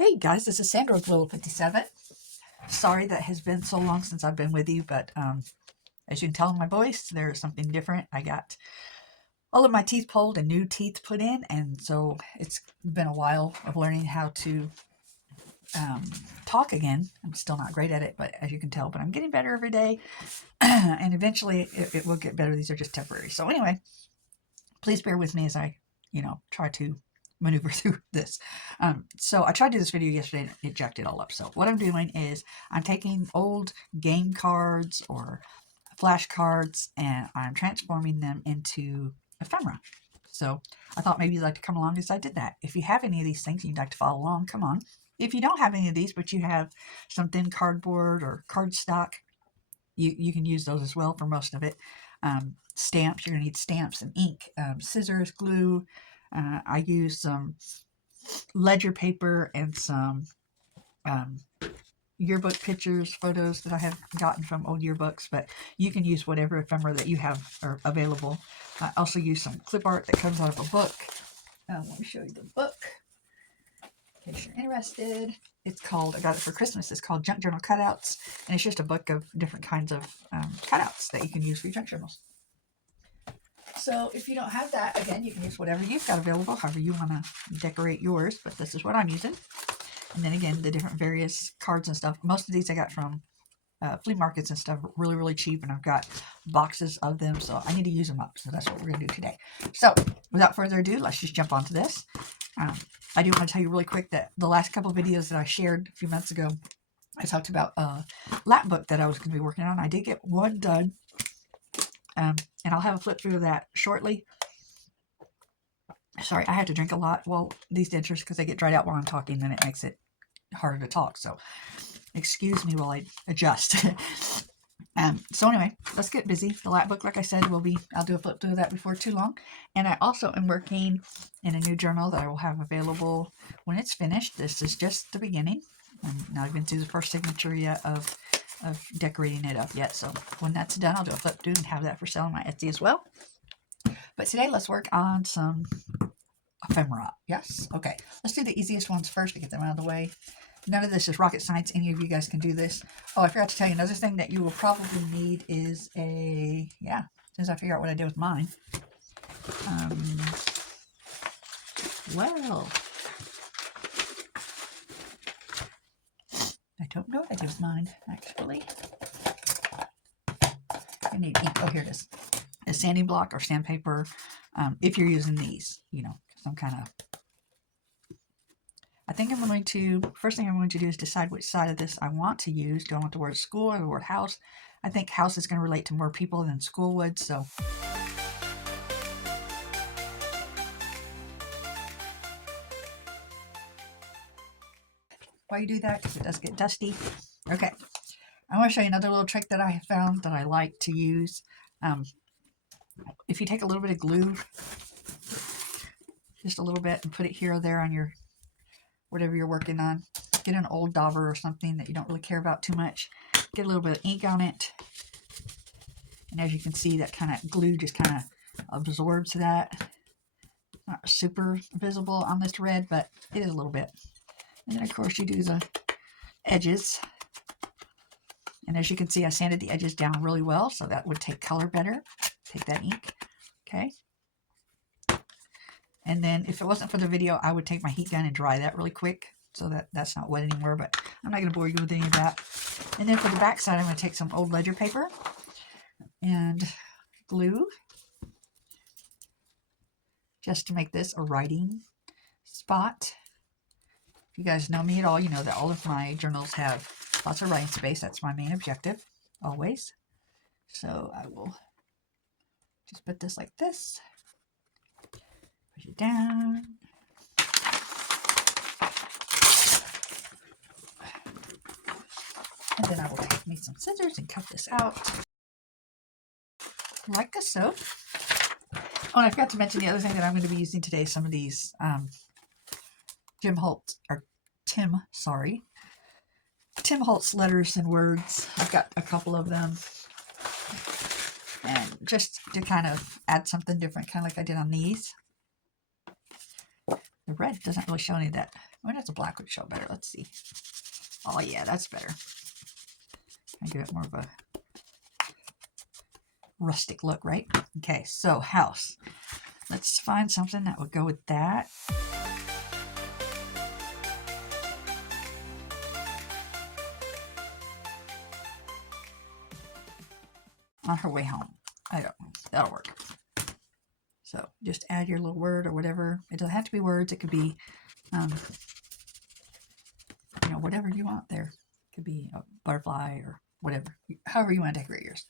Hey guys, this is Sandra with Willow57. Sorry that has been so long since I've been with you, but as you can tell in my voice, there's something different. I got all of my teeth pulled and new teeth put in, and so it's been a while of learning how to talk again. I'm still not great at it, but as you can tell, but I'm getting better every day, and eventually it will get better. These are just temporary. So anyway, please bear with me as I, try to maneuver through this. So I tried to do this video yesterday and it jacked it all up. So what I'm doing is I'm taking old game cards or flashcards and I'm transforming them into ephemera. So I thought maybe you'd like to come along as I did that. If you have any of these things and you'd like to follow along, come on. If you don't have any of these, but you have some thin cardboard or cardstock, you can use those as well for most of it. Stamps, you're going to need stamps and ink, scissors, glue. I use some ledger paper and some yearbook pictures, photos that I have gotten from old yearbooks, but you can use whatever ephemera that you have are available. I also use some clip art that comes out of a book. Let me show you the book in case you're interested. It's called, I got it for Christmas, it's called Junk Journal Cutouts, and it's just a book of different kinds of cutouts that you can use for your junk journals. So if you don't have that, again, you can use whatever you've got available, however you want to decorate yours, but this is what I'm using. And then again, the different various cards and stuff. Most of these I got from flea markets and stuff, really, really cheap, and I've got boxes of them, so I need to use them up. So that's what we're going to do today. So without further ado, let's just jump onto this. I do want to tell you really quick that the last couple of videos that I shared a few months ago, I talked about a lap book that I was going to be working on. I did get one done. And I'll have a flip through of that shortly. Sorry, I have to drink a lot while these dentures because they get dried out while I'm talking, and it makes it harder to talk. So excuse me while I adjust. So anyway, let's get busy. The lap book, like I said, I'll do a flip through of that before too long. And I also am working in a new journal that I will have available when it's finished. This is just the beginning. I'm not even through the first signature yet of decorating it up yet. So when that's done, I'll do a flip through and have that for sale on my Etsy as well. But today, let's work on some ephemera. Yes? Okay. Let's do the easiest ones first to get them out of the way. None of this is rocket science. Any of you guys can do this. Oh, I forgot to tell you another thing that you will probably need is as soon as I figure out what I do with mine. Well, I don't know what I do with mine, actually. I need ink. Oh, here it is. A sanding block or sandpaper, if you're using these, some kind of. I think first thing I'm going to do is decide which side of this I want to use. Do I want the word school or the word house? I think house is going to relate to more people than school would, so. Why you do that? Because it does get dusty. Okay. I want to show you another little trick that I have found that I like to use. If you take a little bit of glue, just a little bit, and put it here or there on your whatever you're working on. Get an old dauber or something that you don't really care about too much. Get a little bit of ink on it. And as you can see, that kind of glue just kind of absorbs that. Not super visible on this red, but it is a little bit. And then, of course, you do the edges. And as you can see, I sanded the edges down really well, so that would take color better. Take that ink. Okay. And then if it wasn't for the video, I would take my heat gun and dry that really quick so that's not wet anymore, but I'm not going to bore you with any of that. And then for the back side, I'm going to take some old ledger paper and glue just to make this a writing spot. If you guys know me at all, you know that all of my journals have lots of writing space. That's my main objective, always. So I will just put this like this. Push it down. And then I will take me some scissors and cut this out. Like so. Oh, and I forgot to mention the other thing that I'm going to be using today, some of these Tim Holtz letters and words. I've got a couple of them. And just to kind of add something different, kind of like I did on these. The red doesn't really show any of that Why does the black would show better? Let's see. Oh yeah, that's better. I give it more of a rustic look, right? Okay, so house. Let's find something that would go with that. On her way home. I don't know. That'll work. So just add your little word or whatever. It doesn't have to be words. It could be, whatever you want there. It could be a butterfly or whatever. However you want to decorate yours.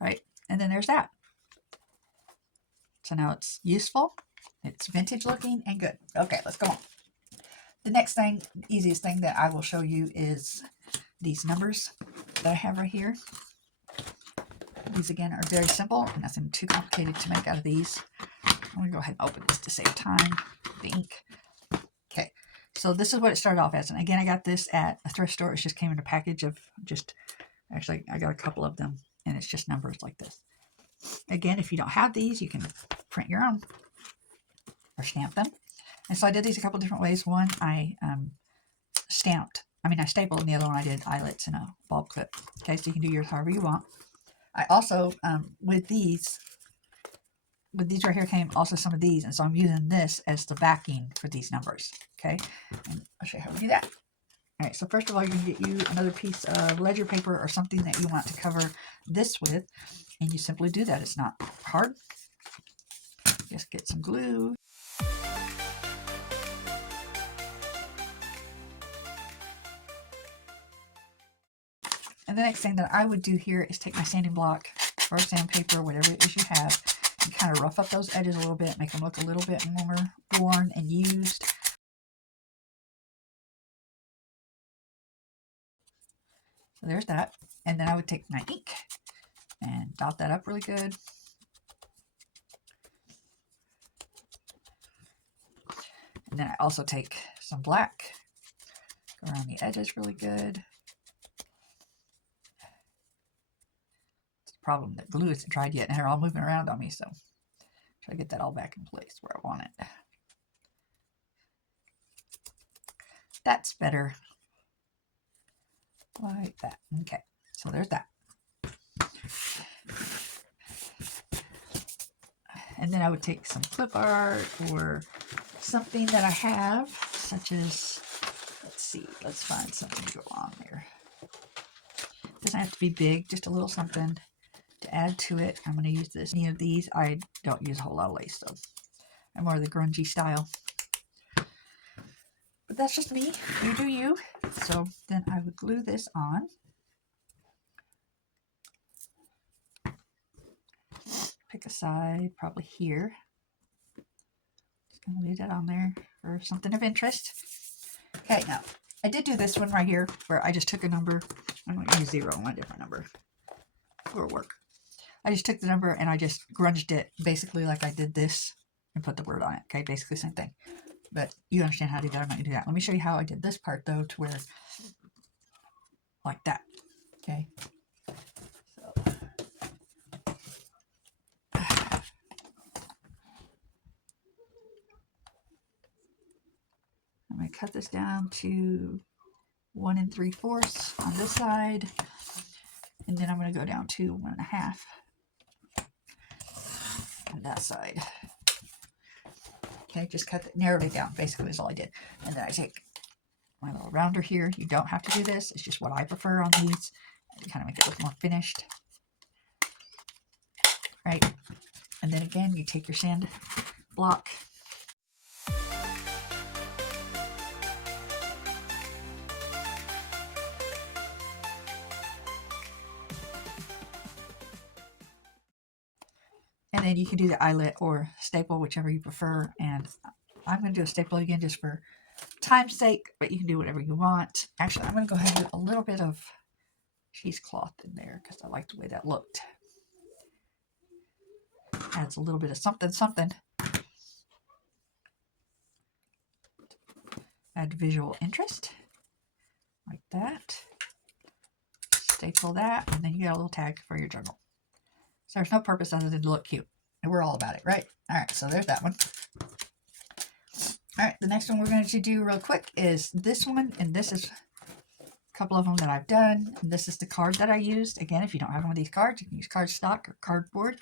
Right? And then there's that. So now it's useful. It's vintage looking and good. Okay, let's go on. The next thing, easiest thing that I will show you is these numbers that I have right here. These again are very simple, nothing too complicated to make out of these. I'm going to go ahead and open this to save time. The ink. Okay, so this is what it started off as. And again, I got this at a thrift store. It just came in a package of actually, I got a couple of them, and it's just numbers like this. Again, if you don't have these, you can print your own or stamp them. And so I did these a couple different ways. One, I stapled, and the other one I did eyelets and a bulb clip. Okay, so you can do yours however you want. I also, with these right here came also some of these, and so I'm using this as the backing for these numbers. Okay, and I'll show you how we do that. All right, so first of all, you can get you another piece of ledger paper or something that you want to cover this with, and you simply do that. It's not hard. Just get some glue. And the next thing that I would do here is take my sanding block or sandpaper, whatever it is you have, and kind of rough up those edges a little bit, make them look a little bit more worn and used. So there's that. And then I would take my ink and dot that up really good. And then I also take some black, go around the edges really good. Problem that glue isn't dried yet and they're all moving around on me, so try to get that all back in place where I want it. That's better. Like that. Okay, so there's that. And then I would take some clip art or something that I have, such as, let's find something to go on there. Doesn't have to be big, just a little something to add to it. I'm going to use this. Any of these, I don't use a whole lot of lace, so I'm more of the grungy style. But that's just me. You do you. So then I would glue this on. Pick a side, probably here. Just going to leave that on there for something of interest. Okay, now, I did do this one right here where I just took a number. I'm going to use 0 on a different number. It'll work. I just took the number and I just grunged it basically like I did this and put the word on it. Okay, basically same thing. But you understand how to do that. I'm not going to do that. Let me show you how I did this part though, to where like that. Okay. So I'm going to cut this down to 1 3/4 on this side. And then I'm going to go down to 1 1/2 on that side. Okay, just narrowed it down, basically is all I did. And then I take my little rounder here. You don't have to do this. It's just what I prefer on these to kind of make it look more finished. Right? And then again, you take your sand block. And then you can do the eyelet or staple, whichever you prefer. And I'm going to do a staple again just for time's sake, but you can do whatever you want. Actually, I'm going to go ahead and do a little bit of cheesecloth in there because I like the way that looked. Adds a little bit of something. Add visual interest. Like that. Staple that, and then you got a little tag for your journal. So there's no purpose other than to look cute. And we're all about it, right? All right, so there's that one. All right, the next one we're going to do real quick is this one, and this is a couple of them that I've done. And this is the card that I used. Again, if you don't have one of these cards, you can use cardstock or cardboard.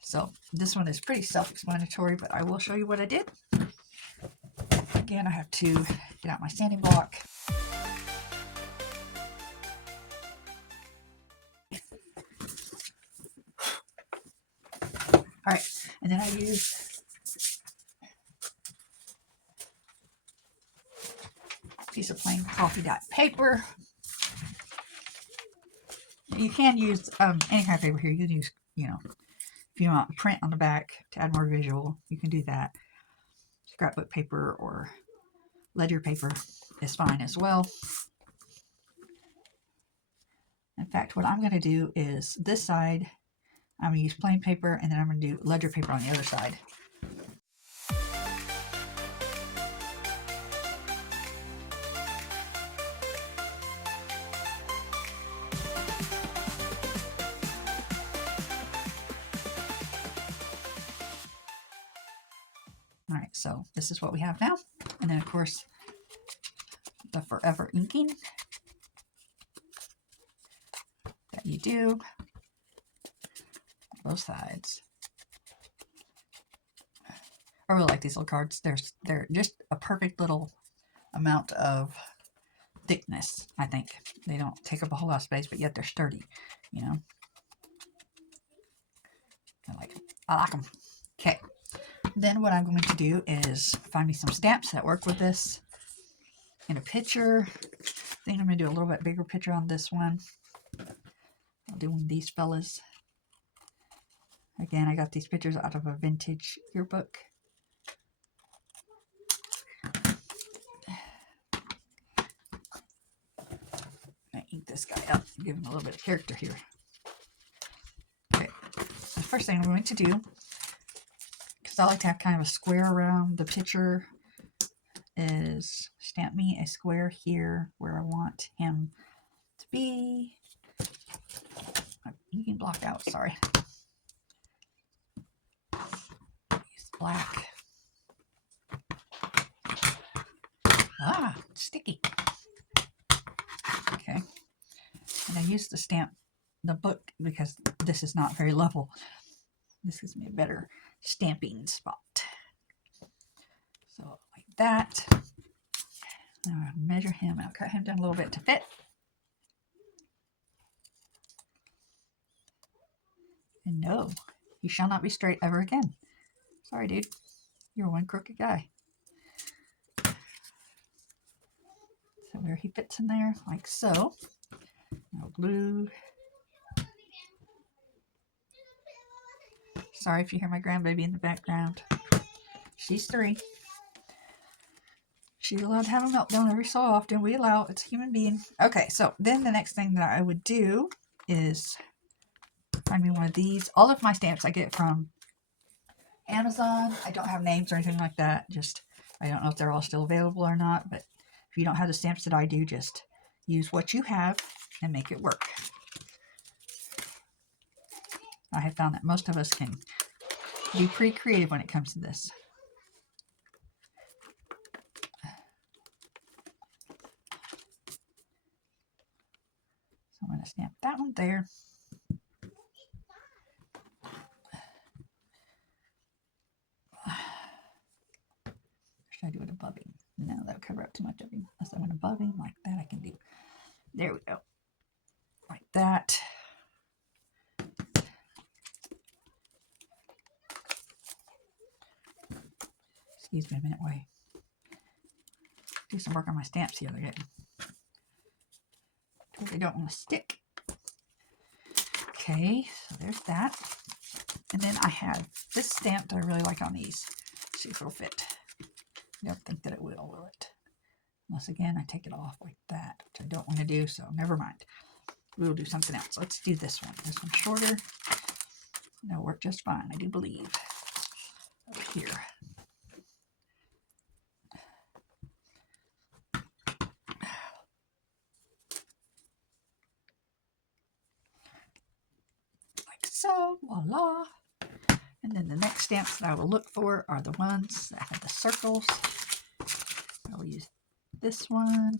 So this one is pretty self-explanatory, but I will show you what I did. Again, I have to get out my sanding block. All right, and then I use a piece of plain coffee dot paper. You can use any kind of paper here. You can use, if you want print on the back to add more visual, you can do that. Scrapbook paper or ledger paper is fine as well. In fact, what I'm going to do is this side, I'm going to use plain paper, and then I'm going to do ledger paper on the other side. All right, so this is what we have now. And then, of course, the forever inking that you do on both sides. I really like these little cards. They're just a perfect little amount of thickness, I think. They don't take up a whole lot of space, but yet they're sturdy, I like them. I like them. Okay. Then what I'm going to do is find me some stamps that work with this in a picture. I think I'm going to do a little bit bigger picture on this one. I'll do one of these fellas. Again, I got these pictures out of a vintage yearbook. I ink this guy up and give him a little bit of character here. Okay, the first thing I'm going to do, because I like to have kind of a square around the picture, is stamp me a square here where I want him to be. You can block out, sorry. Use black. Ah, sticky. Okay. And I used to stamp the book because this is not very level. This gives me a better stamping spot. So like that. Now I'll measure him. I'll cut him down a little bit to fit. And no, he shall not be straight ever again. Sorry, dude. You're one crooked guy. So where he fits in there, like so. I'll glue. Sorry if you hear my grandbaby in the background. She's 3. She's allowed to have a meltdown every so often. We allow. It's a human being. Okay, so then the next thing that I would do is find me one of these. All of my stamps I get from Amazon. I don't have names or anything like that. Just, I don't know if they're all still available or not, but if you don't have the stamps that I do, just use what you have and make it work. I have found that most of us can be pretty creative when it comes to this. So I'm going to stamp that one there. Should I do it above him? No, that would cover up too much of him. Unless I went above him like that, I can do. There we go. Like that. Excuse me a minute, wait. Do some work on my stamps the other day. They don't want to stick. Okay, so there's that. And then I have this stamp that I really like on these. See if it'll fit. I don't think that it will it? Unless, again, I take it off like that, which I don't want to do, so never mind. We will do something else. Let's do this one. This one's shorter. That'll work just fine, I do believe. Over here. Like so. Voila. And then the next stamps that I will look for are the ones that have the circles. I will use this one,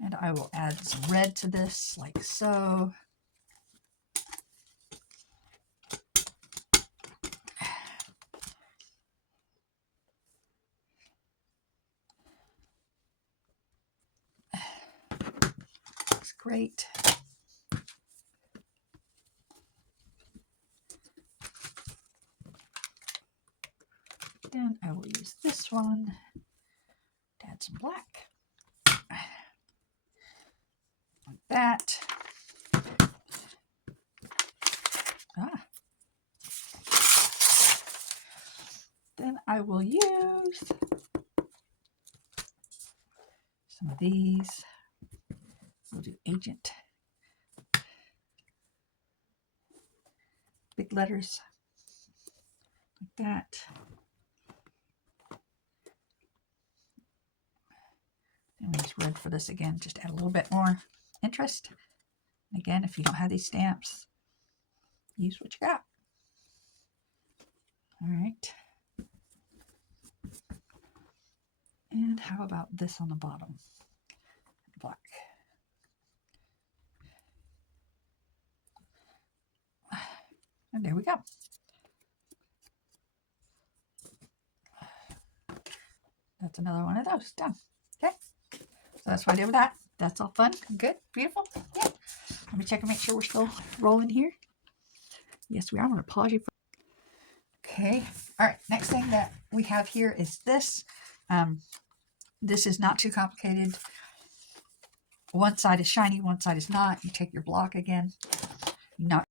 and I will add some red to this, like so. Looks great. Then I will use this one to add some black. Like that. Then I will use some of these. We'll do Agent. Big letters. Like that. And we use red for this again, just add a little bit more interest. And again, if you don't have these stamps, use what you got. All right. And how about this on the bottom? Black. And there we go. That's another one of those done. Okay. So that's what I did with that. That's all fun. Good. Beautiful. Yeah. Let me check and make sure we're still rolling here. Yes, we are. I'm going to pause you for. Okay. All right. Next thing that we have here is this. This is not too complicated. One side is shiny, one side is not. You take your block again. Not.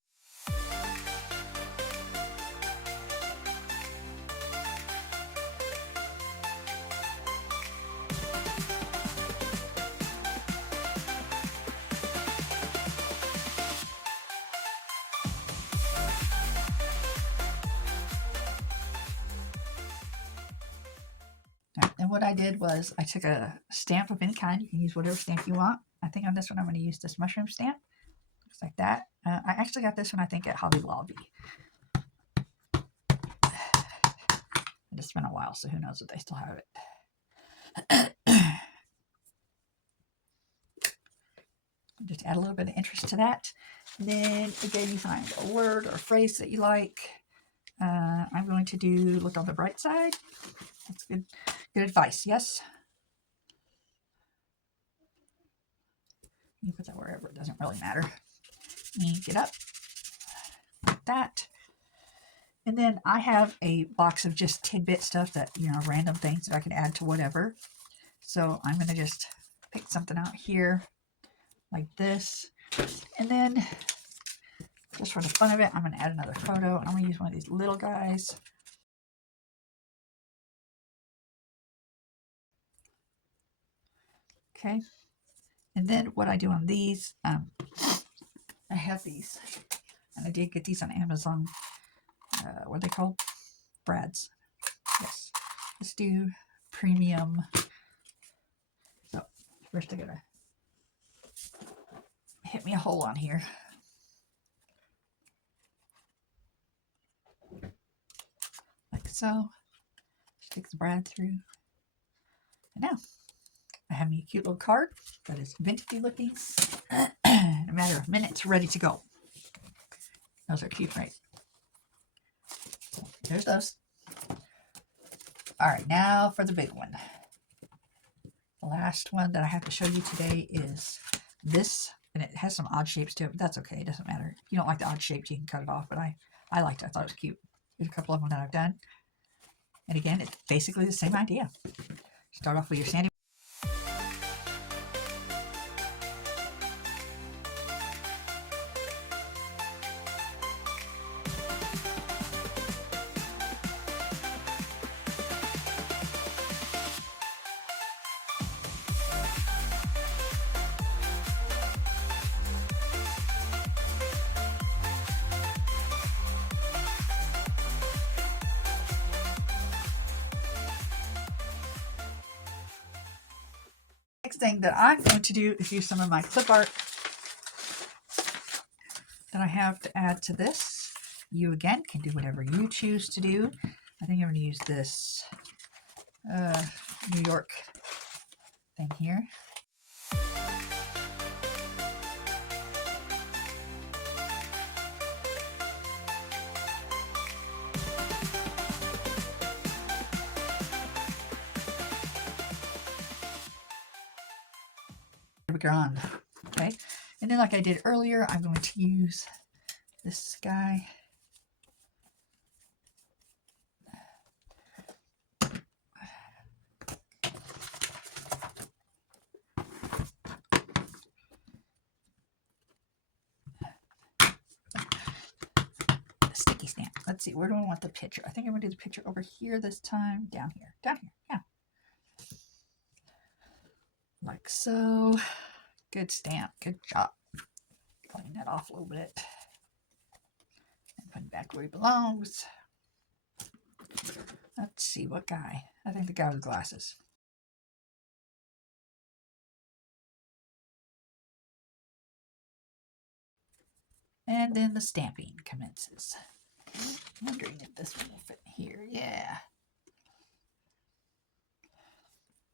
And what I did was I took a stamp of any kind. You can use whatever stamp you want. I think on this one I'm going to use this mushroom stamp. Looks like that. I actually got this one, I think, at Hobby Lobby. It's been a while, so who knows if they still have it. Just add a little bit of interest to that. And then again, you find a word or a phrase that you like. I'm going to do look on the bright side. That's good advice, yes? You put that wherever, it doesn't really matter. Ink it up like that. And then I have a box of just tidbit stuff that, you know, random things that I can add to whatever. So I'm going to just pick something out here like this. And then just for the fun of it, I'm going to add another photo. And I'm going to use one of these little guys. Okay. And then what I do on these, I have these. And I did get these on Amazon. What are they called? Brads. Yes. Let's do premium. So first I gotta hit me a hole on here. Like so. Stick the brad through. And now I have me a cute little card that is vintagey looking. In a matter of minutes, ready to go. Those are cute, right? So there's those. All right, now for the big one. The last one that I have to show you today is this, and it has some odd shapes to it, but that's okay. It doesn't matter. If you don't like the odd shapes, you can cut it off, but I liked it. I thought it was cute. There's a couple of them that I've done. And again, it's basically the same idea. Start off with your sandy. Next thing that I'm going to do is use some of my clip art that I have to add to this. You again can do whatever you choose to do. I think I'm going to use this New York thing here. On. Okay, and then like I did earlier, I'm going to use this guy. Sticky stamp. Let's see, where do I want the picture? I think I'm going to do the picture over here this time. Down here. Yeah. Like so. Good stamp. Good job. Clean that off a little bit. And put it back where he belongs. Let's see, what guy? I think the guy with glasses. And then the stamping commences. I'm wondering if this one will fit here. Yeah.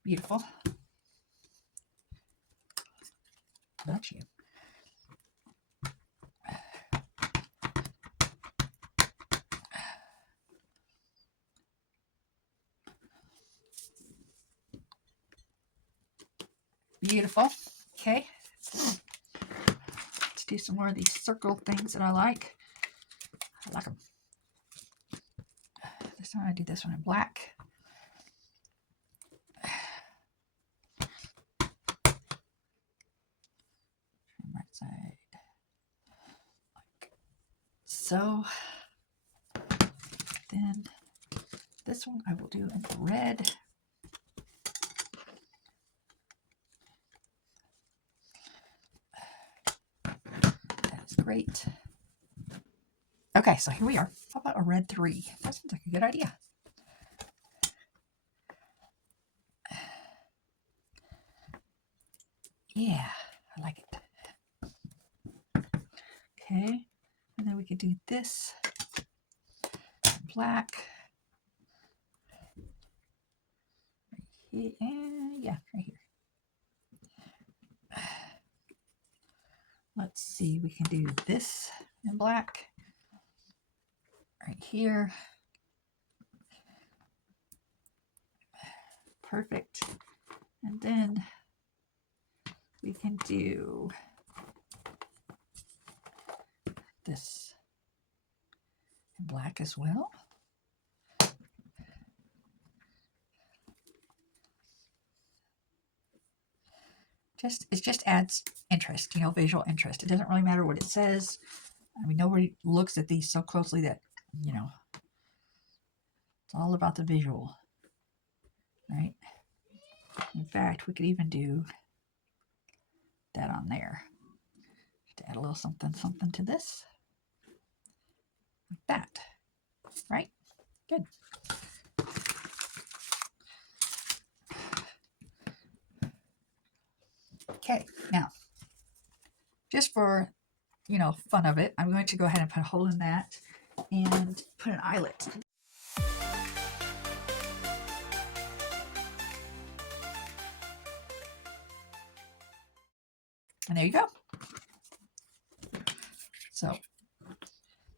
Beautiful. Not you. Beautiful. Okay. Let's do some more of these circle things that I like. I like them. This time I do this one in black. Right side. Like so. Then this one I will do in red. That's great. Okay, so here we are. How about a red 3? That sounds like a good idea. Yeah, I like it. Okay, and then we could do this black. Right here, yeah, right here. Let's see, we can do this in black. Right here. Perfect. And then we can do this in black as well. It just adds interest, visual interest. It doesn't really matter what it says. I mean, nobody looks at these so closely that, it's all about the visual, right? In fact, we could even do that on there. To add a little something to this. Like that, right? Good. Okay, now, just for, fun of it, I'm going to go ahead and put a hole in that and put an eyelet. And there you go. So,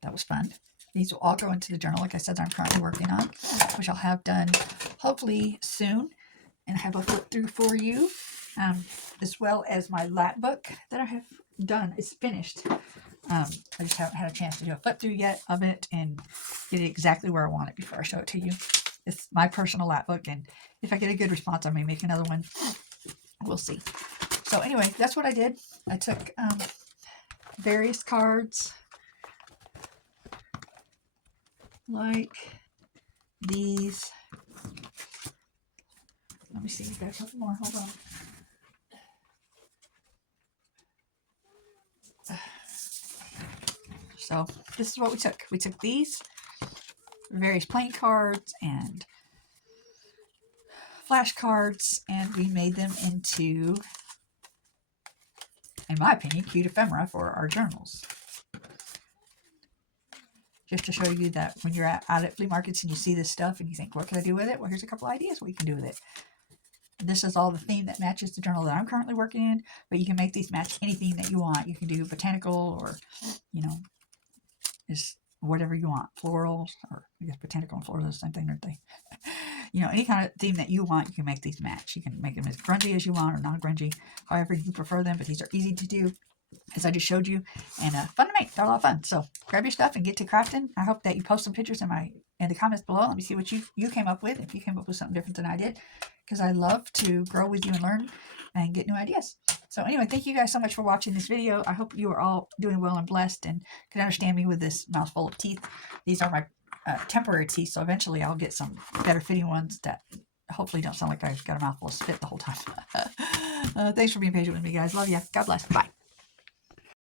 that was fun. These will all go into the journal, like I said, that I'm currently working on, which I'll have done hopefully soon, and have a flip through for you, as well as my lat book that I have done. It's finished. I just haven't had a chance to do a flip through yet of it and get it exactly where I want it before I show it to you. It's my personal lat book, and if I get a good response, I may make another one. We'll see. So anyway, that's what I did. I took various cards like these. Let me see, we've got a couple more. Hold on. So this is what we took. We took these various playing cards and flashcards, and we made them into, in my opinion, cute ephemera for our journals. just to show you that when you're out at flea markets and you see this stuff and you think, what can I do with it? Well, here's a couple ideas what you can do with it. This is all the theme that matches the journal that I'm currently working in, but you can make these match anything that you want. You can do botanical or, you know, just whatever you want. Florals, or I guess botanical and floral are the same thing, aren't they? You know, any kind of theme that you want, you can make these match. You can make them as grungy as you want or non-grungy, however you prefer them, but these are easy to do, as I just showed you, and fun to make. They're a lot of fun. So grab your stuff and get to crafting. I hope that you post some pictures in the comments below. Let me see what you came up with, if you came up with something different than I did, because I love to grow with you and learn and get new ideas. So anyway, thank you guys so much for watching this video. I hope you are all doing well and blessed and can understand me with this mouthful of teeth. These are my temporary teeth, so eventually I'll get some better fitting ones that hopefully don't sound like I've got a mouthful of spit the whole time. Thanks for being patient with me, guys. Love you. God bless. Bye.